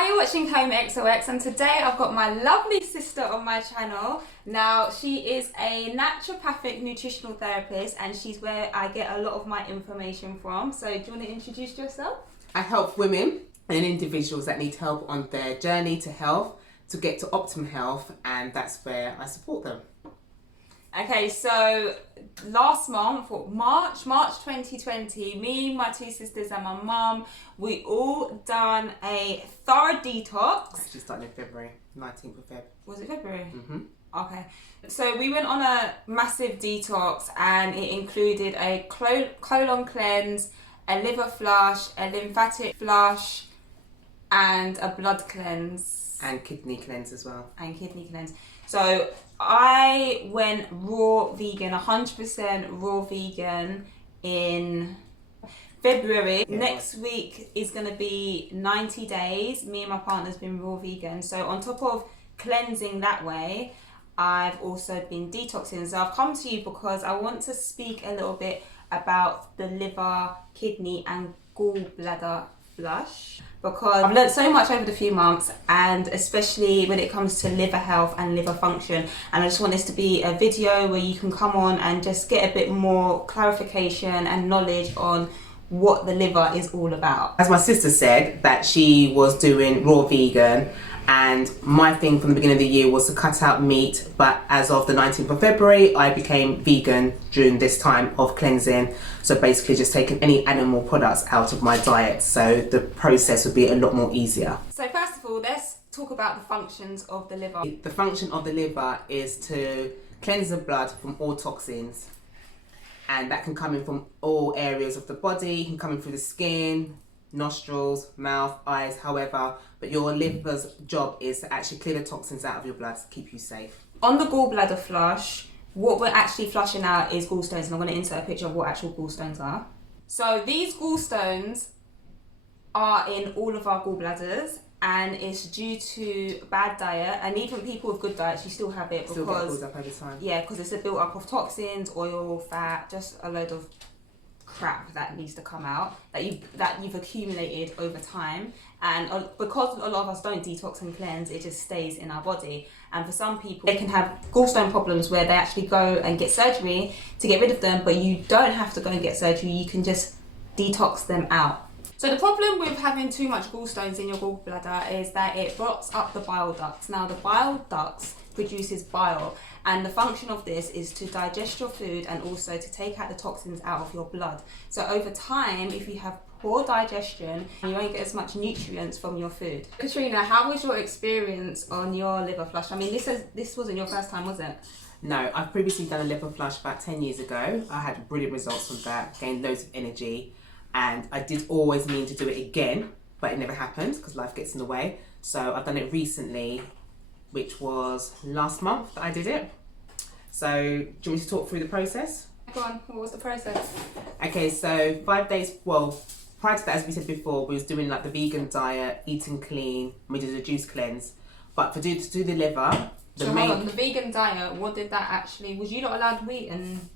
Hi, you're watching Home XOX, and today I've got my lovely sister on my channel. Now, she is a naturopathic nutritional therapist, and she's where I get a lot of my information from. So do you want to introduce yourself? I help women and individuals that need help on their journey to health, to get to optimum health, and that's where I support them. Okay, so last month, March 2020, me, my two sisters and my mum, we all done a thorough detox. Actually started in February, 19th of Feb. Was it February? Mm-hmm. Okay. So we went on a massive detox, and it included a colon cleanse, a liver flush, a lymphatic flush, and a blood cleanse. And kidney cleanse as well. And kidney cleanse. So I went raw vegan, 100% raw vegan in February. Yeah, Next week is going to be 90 days. Me and my partner's been raw vegan. So on top of cleansing that way, I've also been detoxing. So I've come to you because I want to speak a little bit about the liver, kidney and gallbladder flush, because I've learned so much over the few months, and especially when it comes to liver health and liver function, and I just want this to be a video where you can come on and just get a bit more clarification and knowledge on what the liver is all about. As my sister said, that she was doing raw vegan, and my thing from the beginning of the year was to cut out meat, but as of the 19th of February, I became vegan during this time of cleansing. So basically just taking any animal products out of my diet, so the process would be a lot more easier. So first of all, let's talk about the functions of the liver. The function of the liver is to cleanse the blood from all toxins, and that can come in from all areas of the body. It can come in through the skin, nostrils, mouth, eyes, however, but your liver's job is to actually clear the toxins out of your blood to keep you safe. On the gallbladder flush, what we're actually flushing out is gallstones, and I'm going to insert a picture of what actual gallstones are. So these gallstones are in all of our gallbladders, and it's due to bad diet, and even people with good diets, you still have it because still get built up over time. Yeah, because it's a built up of toxins, oil, fat, just a load of crap that needs to come out that you've accumulated over time. And because a lot of us don't detox and cleanse, it just stays in our body. And for some people, they can have gallstone problems where they actually go and get surgery to get rid of them, but you don't have to go and get surgery, you can just detox them out. So the problem with having too much gallstones in your gallbladder is that it blocks up the bile ducts. Now the bile ducts produces bile, and the function of this is to digest your food and also to take out the toxins out of your blood. So over time, if you have poor digestion, you won't get as much nutrients from your food. Katrina, how was your experience on your liver flush? I mean, this wasn't your first time, was it? No, I've previously done a liver flush about 10 years ago. I had brilliant results from that, gained loads of energy, and I did always mean to do it again, but it never happened because life gets in the way. So I've done it recently, which was last month that I did it. So do you want me to talk through the process? Go on, what was the process? Okay, so 5 days, well, prior to that, as we said before, we was doing like the vegan diet, eating clean, we did a juice cleanse. But to do the liver, So hold on, the vegan diet, what did that actually, was you not allowed wheat and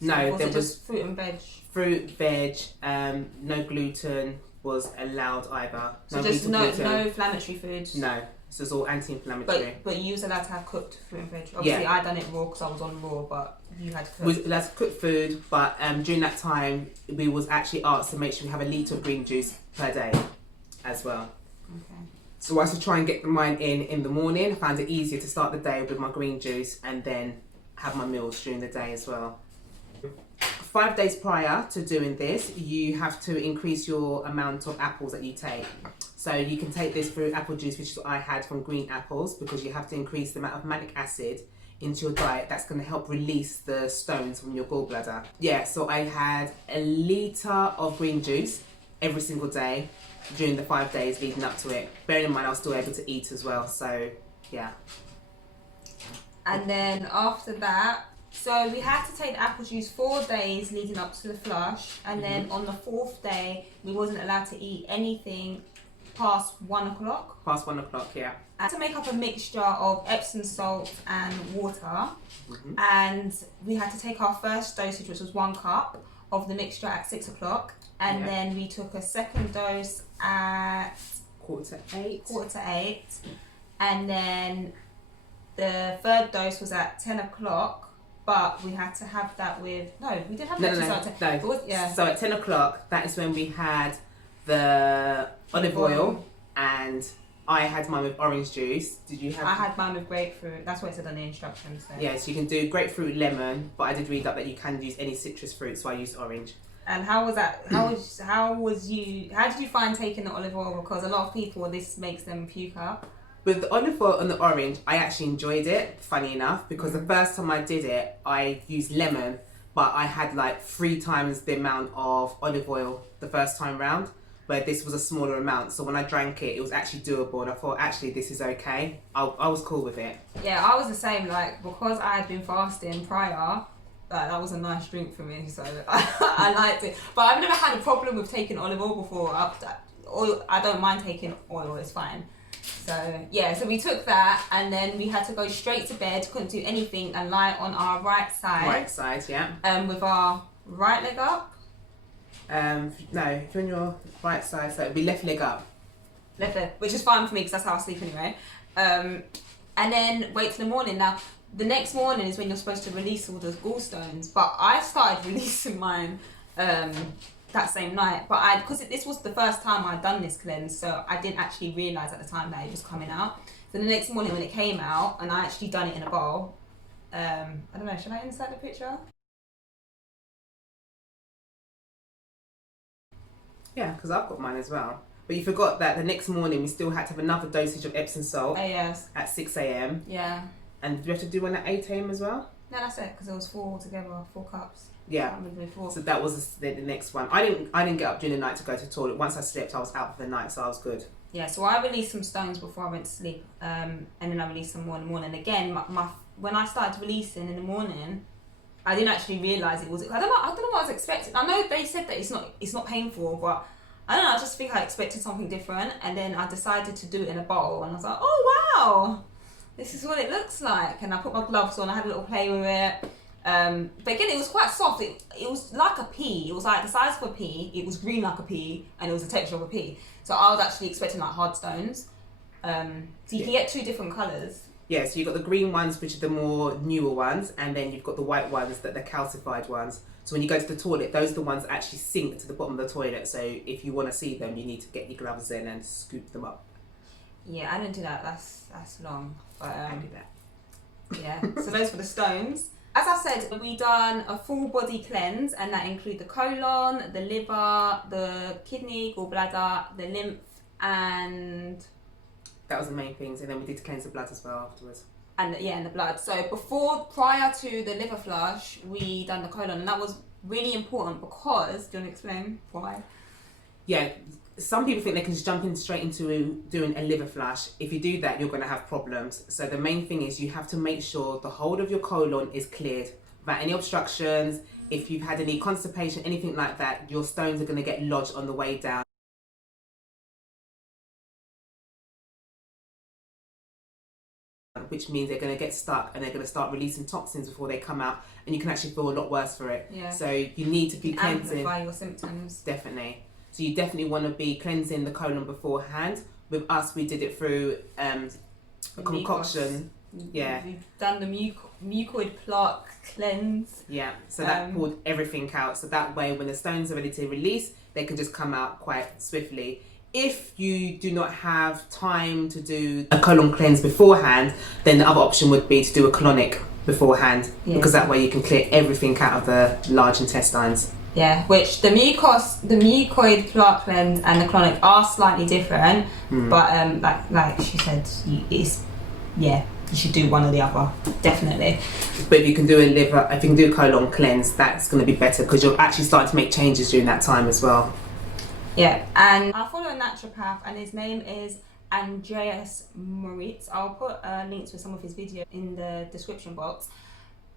no, there was just fruit and veg? Fruit, veg, no gluten was allowed either. So just no inflammatory foods? No, so it's all anti-inflammatory. But you was allowed to have cooked fruit and veg? Obviously, yeah. I done it raw because I was on raw, but you had to cook. We was allowed to cook food, but during that time, we was actually asked to make sure we have a litre of green juice per day as well. Okay. So I used to try and get mine in the morning. I found it easier to start the day with my green juice and then have my meals during the day as well. 5 days prior to doing this, you have to increase your amount of apples that you take. So you can take this through apple juice, which is what I had from green apples, because you have to increase the amount of malic acid into your diet. That's going to help release the stones from your gallbladder. Yeah, so I had a litre of green juice every single day during the 5 days leading up to it. Bearing in mind I was still able to eat as well, so yeah. And then after that, so we had to take the apple juice 4 days leading up to the flush, and then on the 4th day we wasn't allowed to eat anything past 1 o'clock. Past 1 o'clock, yeah. And to make up a mixture of Epsom salt and water, and we had to take our first dosage, which was 1 cup of the mixture at 6 o'clock, and then we took a second dose at 8:15. 7:45, and then the third dose was at 10 o'clock. But we had to have that with we did have No. So at 10 o'clock, that is when we had the olive oil, and I had mine with orange juice. Did you have? I had mine with grapefruit. That's what it said on the instructions. So. Yeah, so you can do grapefruit, lemon, but I did read up that you can use any citrus fruit, so I used orange. And how was that? How did you find taking the olive oil? Because a lot of people, this makes them puke up. With the olive oil and the orange, I actually enjoyed it, funny enough, because the first time I did it, I used lemon, but I had like 3 times the amount of olive oil the first time round, but this was a smaller amount. So when I drank it, it was actually doable, and I thought, actually, this is okay. I was cool with it. Yeah, I was the same, like, because I had been fasting prior, that was a nice drink for me, so I liked it. But I've never had a problem with taking olive oil before. I don't mind taking oil, it's fine. So yeah, so we took that, and then we had to go straight to bed, couldn't do anything, and lie on our right side. Right side, yeah. With our right leg up. No, if you're on your right side, so it'd be left leg up. Left leg, which is fine for me because that's how I sleep anyway. And then wait till the morning. Now, the next morning is when you're supposed to release all those gallstones, but I started releasing mine that same night, but because this was the first time I'd done this cleanse, so I didn't actually realise at the time that it was coming out. So the next morning when it came out, and I actually done it in a bowl, I don't know, should I insert the picture? Yeah, because I've got mine as well. But you forgot that the next morning we still had to have another dosage of Epsom salt yes. at 6 a.m. Yeah. And did you have to do one at 8 a.m. as well? No, that's it, because it was 4 together, 4 cups. Yeah. So that was the next one. I didn't get up during the night to go to the toilet. Once I slept, I was out for the night, so I was good. Yeah. So I released some stones before I went to sleep, and then I released some more in the morning. Again, when I started releasing in the morning, I didn't actually realise it was. I don't know what I was expecting. I know they said that it's not painful, but I don't know. I just think I expected something different, and then I decided to do it in a bowl, and I was like, oh wow, this is what it looks like. And I put my gloves on. I had a little play with it. But again, it was quite soft. It was like a pea. It was like the size of a pea. It was green like a pea, and it was the texture of a pea. So I was actually expecting like hard stones. So you can get 2 different colours. Yeah, so you've got the green ones, which are the more newer ones, and then you've got the white ones that are calcified ones. So when you go to the toilet, those are the ones that actually sink to the bottom of the toilet. So if you want to see them, you need to get your gloves in and scoop them up. Yeah, I didn't do that. That's long. But I do that. Yeah. So those were the stones. As I said, we done a full body cleanse, and that include the colon, the liver, the kidney, gallbladder, the lymph, and that was the main things. And then we did cleanse the blood as well afterwards. And the blood. So prior to the liver flush, we done the colon, and that was really important because. Do you want to explain why? Yeah. Some people think they can just jump in straight into doing a liver flush. If you do that, you're going to have problems. So the main thing is you have to make sure the whole of your colon is cleared without any obstructions. If you've had any constipation, anything like that, your stones are going to get lodged on the way down, which means they're going to get stuck and they're going to start releasing toxins before they come out, and you can actually feel a lot worse for it. Yeah. So you need to be cleansing. Amplify your symptoms. Definitely. So you definitely want to be cleansing the colon beforehand. With us, we did it through a concoction. Yeah. We've done the mucoid plaque cleanse. Yeah. So that pulled everything out. So that way, when the stones are ready to release, they can just come out quite swiftly. If you do not have time to do a colon cleanse beforehand, then the other option would be to do a colonic beforehand, because that way you can clear everything out of the large intestines. Yeah, which the mucoid plaque cleanse and the colonic are slightly different, but like she said, you should do one or the other, definitely. But if you can do a colon cleanse, that's going to be better because you're actually starting to make changes during that time as well. Yeah, and I follow a naturopath, and his name is Andreas Moritz. I'll put links to some of his videos in the description box.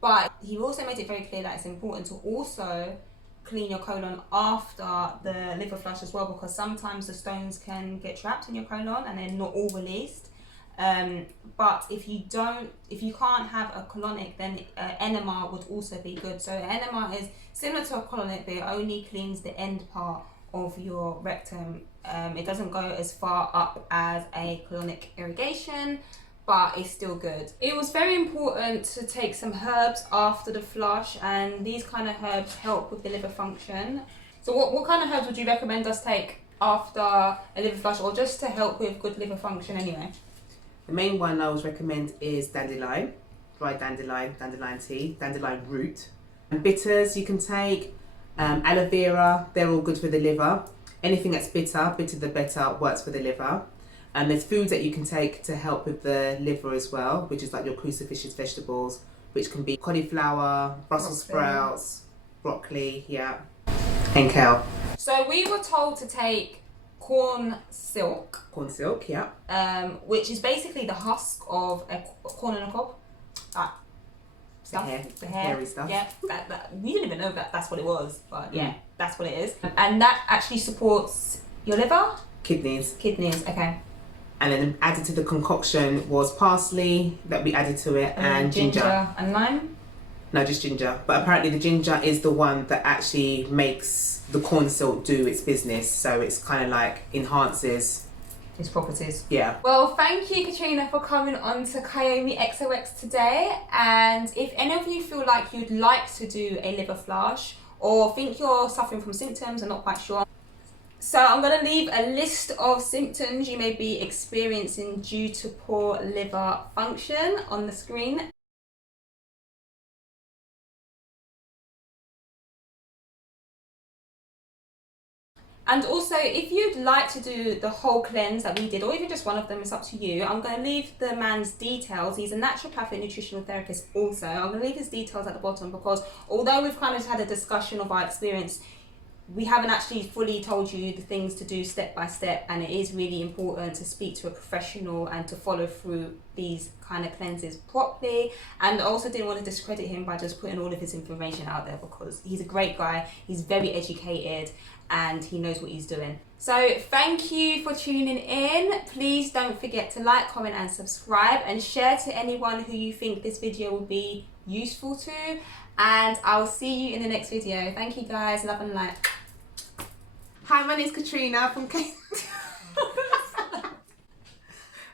But he also made it very clear that it's important to also clean your colon after the liver flush as well, because sometimes the stones can get trapped in your colon and they're not all released. But if you can't have a colonic, then enema would also be good. So enema is similar to a colonic, but it only cleans the end part of your rectum It doesn't go as far up as a colonic irrigation, but it's still good. It was very important to take some herbs after the flush, and these kind of herbs help with the liver function. So what kind of herbs would you recommend us take after a liver flush, or just to help with good liver function anyway? The main one I always recommend is dandelion, dried dandelion, dandelion tea, dandelion root. And bitters you can take, aloe vera, they're all good for the liver. Anything that's bitter the better, works for the liver. And there's foods that you can take to help with the liver as well, which is like your cruciferous vegetables, which can be cauliflower, Brussels sprouts, broccoli, yeah, and kale. So we were told to take corn silk. Corn silk, yeah. Which is basically the husk of a corn on the cob. Stuff, the hair, hairy stuff. Yeah, we didn't even know that's what it was, but yeah, that's what it is. And that actually supports your liver? Kidneys. Kidneys, okay. And then added to the concoction was parsley that we added to it, and ginger. And lime? No, just ginger. But apparently the ginger is the one that actually makes the corn silk do its business. So it's kind of like enhances its properties. Yeah. Well, thank you, Katrina, for coming on to Kayomi XOX today. And if any of you feel like you'd like to do a liver flush, or think you're suffering from symptoms and not quite sure, so I'm going to leave a list of symptoms you may be experiencing due to poor liver function on the screen. And also, if you'd like to do the whole cleanse that we did, or even just one of them, it's up to you. I'm going to leave the man's details. He's a naturopathic nutritional therapist also. I'm going to leave his details at the bottom, because although we've kind of had a discussion of our experience, we haven't actually fully told you the things to do step by step, and it is really important to speak to a professional and to follow through these kind of cleanses properly. And I also didn't want to discredit him by just putting all of his information out there, because he's a great guy, he's very educated, and he knows what he's doing. So thank you for tuning in. Please don't forget to like, comment and subscribe, and share to anyone who you think this video will be useful to. And I'll see you in the next video. Thank you guys, love and light. Hi, my name's Katrina from K.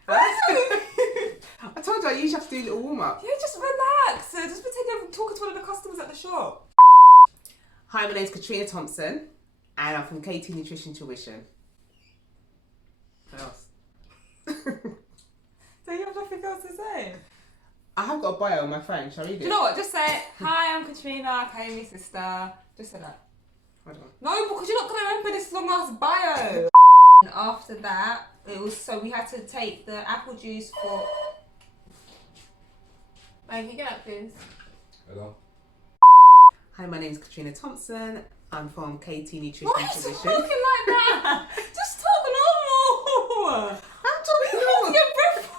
I told you I usually have to do a little warm up. Yeah, just relax. Just pretend talking to one of the customers at the shop. Hi, my name's Katrina Thompson, and I'm from KT Nutrition Tuition. What else? So you have nothing else to say? I have got a bio on my phone. Shall I read it? Do you know what? Just say, hi, I'm Katrina, Kayomi's sister. Just say that. Hold on. No, because you're not going to remember this long ass bio. And after that, we had to take the apple juice for... Can you get up, please? Hello. Hi, my name's Katrina Thompson. I'm from KT Nutrition Why are you Tuition. talking like that? Just talk normal. I'm talking normal. Get breath.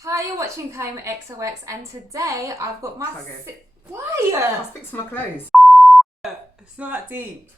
Hi, you're watching Kayomi XOX, and today I've got my... Okay. Why? I'll fix my clothes. It's not that deep.